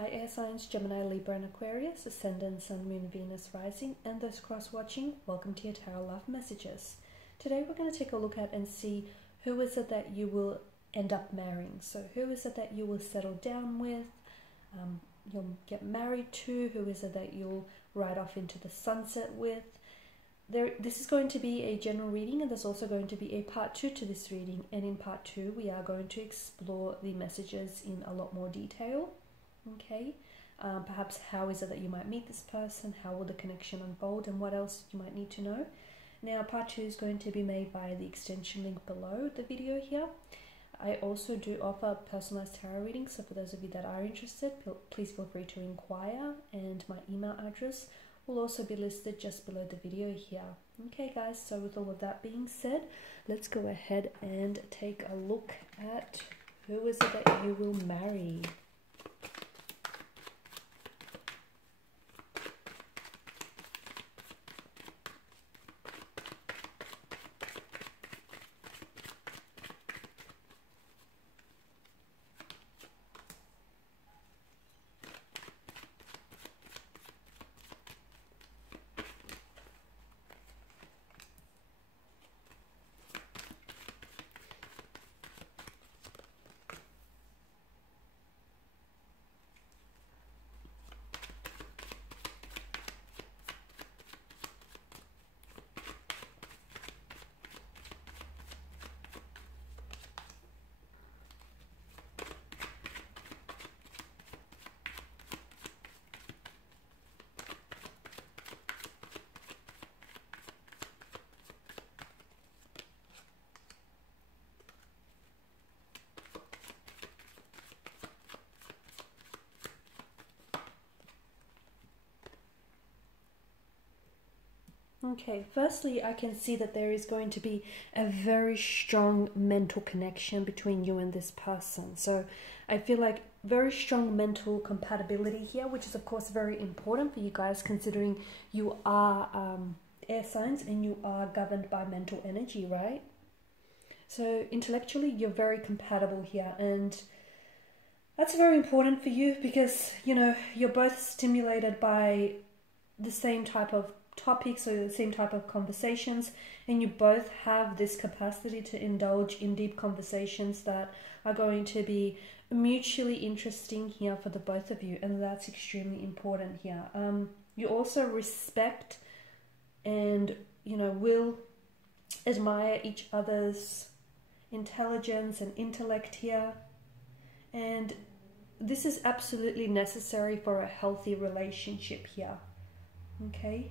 Hi air signs, Gemini, Libra and Aquarius, Ascendant, Sun, Moon, Venus, Rising, and those cross-watching, welcome to your Tarot Love Messages. Today we're going to take a look at and see who is it that you will end up marrying. So who is it that you will settle down with, you'll get married to, who is it that you'll ride off into the sunset with. This is going to be a general reading, and there's also going to be a part 2 to this reading, and in part 2 we are going to explore the messages in a lot more detail. Okay, perhaps how is it that you might meet this person, how will the connection unfold, and what else you might need to know. Now part 2 is going to be made via the extension link below the video here. I also do offer personalized tarot readings, so for those of you that are interested, please feel free to inquire, and my email address will also be listed just below the video here. Okay guys, so with all of that being said, let's go ahead and take a look at who is it that you will marry. Okay, firstly, I can see that there is going to be a very strong mental connection between you and this person. So I feel like very strong mental compatibility here, which is of course very important for you guys, considering you are air signs and you are governed by mental energy, right? So intellectually, you're very compatible here, and that's very important for you because, you know, you're both stimulated by the same type of topics or the same type of conversations, and you both have this capacity to indulge in deep conversations that are going to be mutually interesting here for the both of you, and that's extremely important here. You also respect and, you know, will admire each other's intelligence and intellect here, and this is absolutely necessary for a healthy relationship here. Okay,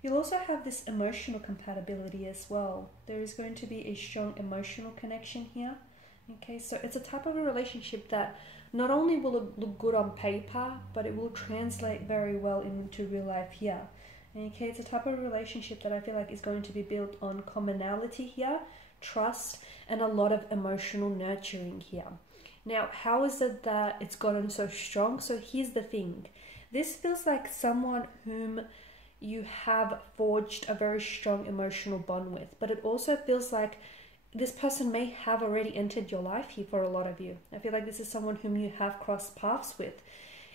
you'll also have this emotional compatibility as well. There is going to be a strong emotional connection here. Okay, so it's a type of a relationship that not only will it look good on paper, but it will translate very well into real life here. Okay, it's a type of relationship that I feel like is going to be built on commonality here, trust, and a lot of emotional nurturing here. Now, how is it that it's gotten so strong? So here's the thing. This feels like someone whom you have forged a very strong emotional bond with, but it also feels like this person may have already entered your life here for a lot of you. I feel like this is someone whom you have crossed paths with.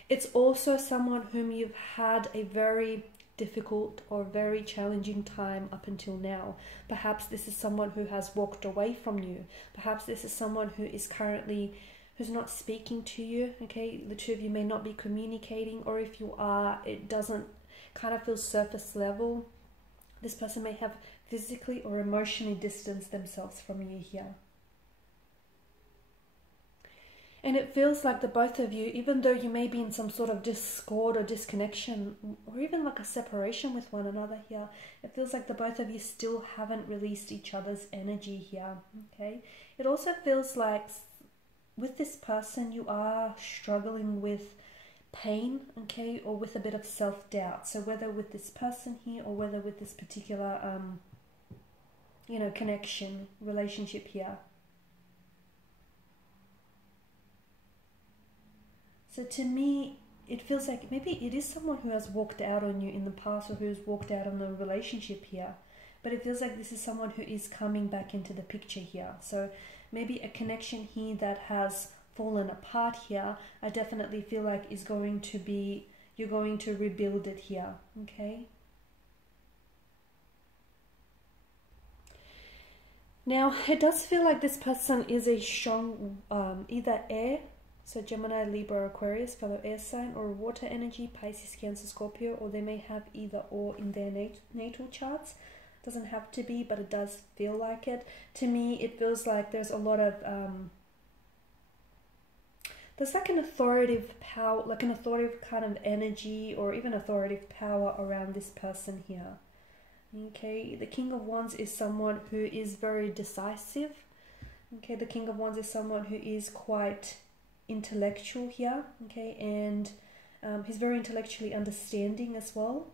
It's also someone whom you've had a very difficult or very challenging time up until now. Perhaps this is someone who has walked away from you. Perhaps this is someone who is currently who's not speaking to you. Okay, the two of you may not be communicating, or if you are, it doesn't kind of feel surface level. This person may have physically or emotionally distanced themselves from you here. And it feels like the both of you, even though you may be in some sort of discord or disconnection, or even like a separation with one another here, it feels like the both of you still haven't released each other's energy here. Okay, it also feels like with this person, you are struggling with pain, okay, or with a bit of self-doubt. So whether with this person here or whether with this particular, you know, connection, relationship here. So to me, it feels like maybe it is someone who has walked out on you in the past, or who has walked out on the relationship here. But it feels like this is someone who is coming back into the picture here. So maybe a connection here that has fallen apart here, I definitely feel like is going to be, you're going to rebuild it here, okay? Now, it does feel like this person is a strong, either air, so Gemini, Libra, Aquarius, fellow air sign, or water energy, Pisces, Cancer, Scorpio, or they may have either or in their natal charts. Doesn't have to be, but it does feel like it. To me, it feels like there's a lot of, there's like an authoritative power, like an authoritative kind of energy or even authoritative power around this person here. Okay, the King of Wands is someone who is very decisive. Okay, the King of Wands is someone who is quite intellectual here. Okay, and he's very intellectually understanding as well.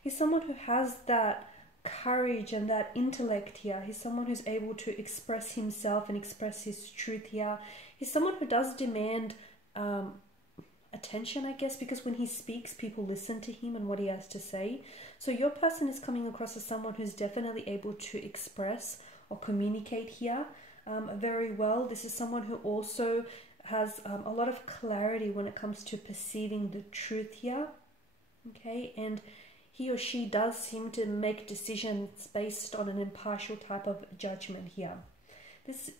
He's someone who has that courage and that intellect here. He's someone who's able to express himself and express his truth here. He's someone who does demand attention, I guess, because when he speaks, people listen to him and what he has to say. So your person is coming across as someone who's definitely able to express or communicate here very well. This is someone who also has a lot of clarity when it comes to perceiving the truth here. Okay, and he or she does seem to make decisions based on an impartial type of judgment here.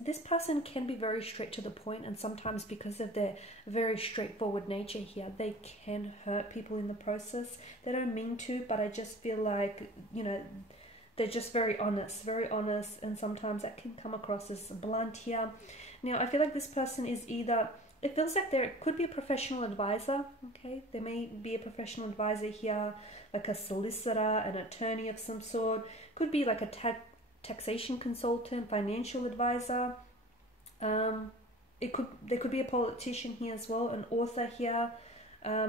This person can be very straight to the point, and sometimes because of their very straightforward nature here, they can hurt people in the process. They don't mean to, but I just feel like, you know, they're just very honest, and sometimes that can come across as blunt here. Now, I feel like this person is either, it feels like there could be a professional advisor, okay? There may be a professional advisor here, like a solicitor, an attorney of some sort. Could be like a taxation consultant, financial advisor. There could be a politician here as well, an author here. I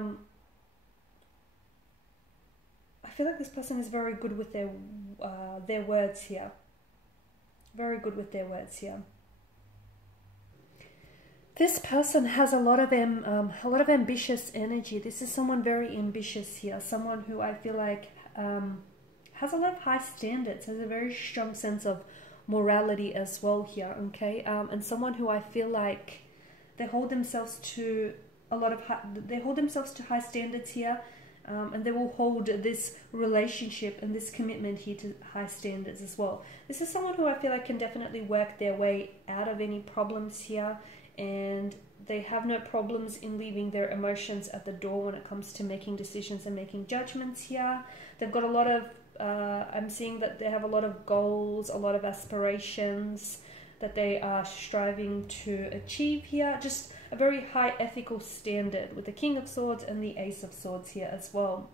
feel like this person is very good with their words here. Very good with their words here. This person has a lot of ambitious energy. This is someone very ambitious here. Someone who I feel like has a lot of high standards, has a very strong sense of morality as well here, okay? And someone who I feel like they hold themselves to high standards here, and they will hold this relationship and this commitment here to high standards as well. This is someone who I feel like can definitely work their way out of any problems here, and they have no problems in leaving their emotions at the door when it comes to making decisions and making judgments here. They've got a lot of I'm seeing that they have a lot of goals, a lot of aspirations that they are striving to achieve here. Just a very high ethical standard with the King of Swords and the Ace of Swords here as well.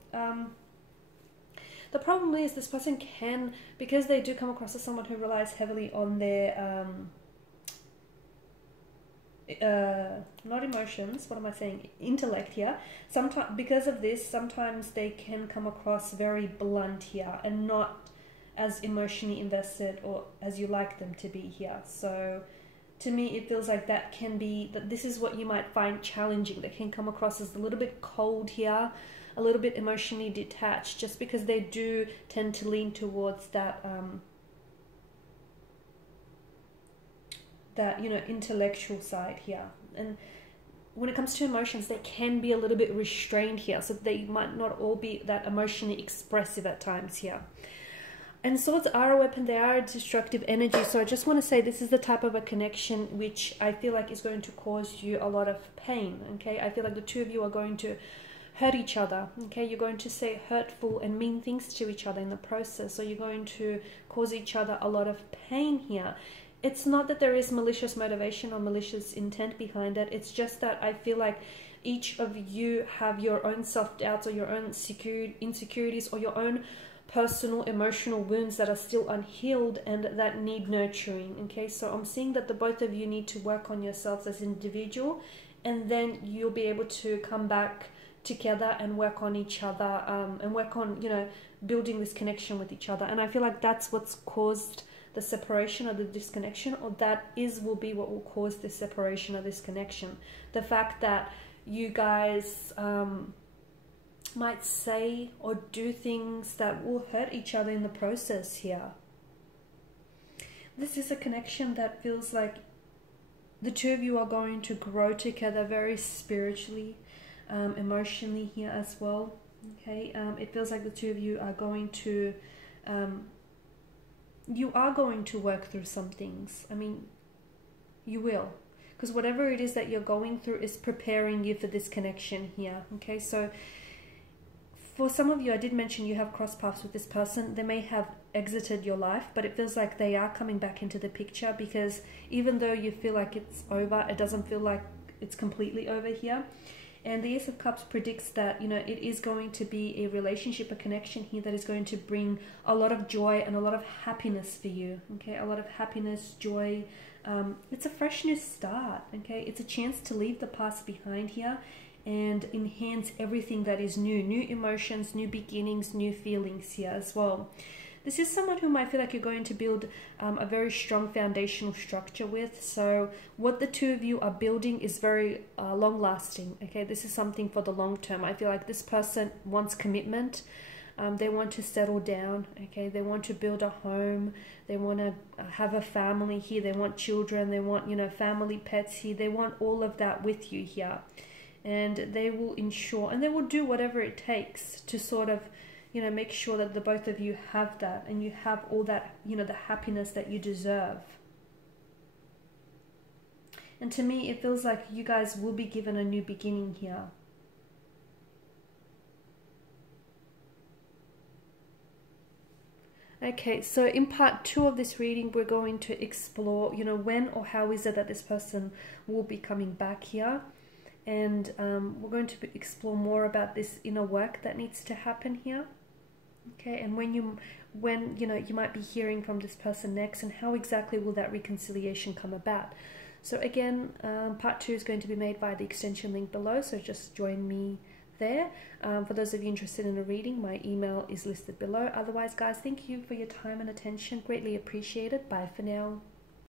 The problem is this person can, because they do come across as someone who relies heavily on their not emotions, what am I saying, intellect here. Sometimes because of this, sometimes they can come across very blunt here and not as emotionally invested or as you like them to be here. So to me it feels like that this is what you might find challenging. They can come across as a little bit cold here, a little bit emotionally detached, just because they do tend to lean towards that that, you know, intellectual side here. And when it comes to emotions, they can be a little bit restrained here, so they might not all be that emotionally expressive at times here. And swords are a weapon, they are a destructive energy, so I just want to say this is the type of a connection which I feel like is going to cause you a lot of pain, okay? I feel like the two of you are going to hurt each other, okay? You're going to say hurtful and mean things to each other in the process, so you're going to cause each other a lot of pain here. It's not that there is malicious motivation or malicious intent behind it. It's just that I feel like each of you have your own self-doubts or your own insecurities or your own personal emotional wounds that are still unhealed and that need nurturing, okay? So I'm seeing that the both of you need to work on yourselves as individual, and then you'll be able to come back together and work on each other, and work on, you know, building this connection with each other. And I feel like that's what's caused the separation or the disconnection, or will be what will cause this separation or this connection. The fact that you guys might say or do things that will hurt each other in the process here. this is a connection that feels like the two of you are going to grow together very spiritually, emotionally here as well. Okay, it feels like the two of you are going to work through some things. I mean, you will, because whatever it is that you're going through is preparing you for this connection here. Okay, so for some of you, I did mention you have crossed paths with this person. They may have exited your life, but it feels like they are coming back into the picture, because even though you feel like it's over, it doesn't feel like it's completely over here. And the Ace of Cups predicts that, you know, it is going to be a relationship, a connection here that is going to bring a lot of joy and a lot of happiness for you. Okay, a lot of happiness, joy. It's a fresh new start. Okay, it's a chance to leave the past behind here and enhance everything that is new. New emotions, new beginnings, new feelings here as well. This is someone whom I feel like you're going to build a very strong foundational structure with. So what the two of you are building is very long-lasting. Okay, this is something for the long term. I feel like this person wants commitment. They want to settle down. Okay, they want to build a home. They want to have a family here. They want children. They want, you know, family pets here. They want all of that with you here. And they will ensure, and they will do whatever it takes to sort of, you know, make sure that the both of you have that, and you have all that, you know, the happiness that you deserve. And to me, it feels like you guys will be given a new beginning here. Okay, so in part 2 of this reading, we're going to explore, you know, when or how is it that this person will be coming back here. And we're going to explore more about this inner work that needs to happen here. Okay, and when you know, you might be hearing from this person next, and how exactly will that reconciliation come about. So again, part 2 is going to be made via the extension link below, so just join me there. For those of you interested in a reading, my email is listed below. Otherwise, guys, thank you for your time and attention. Greatly appreciated. Bye for now.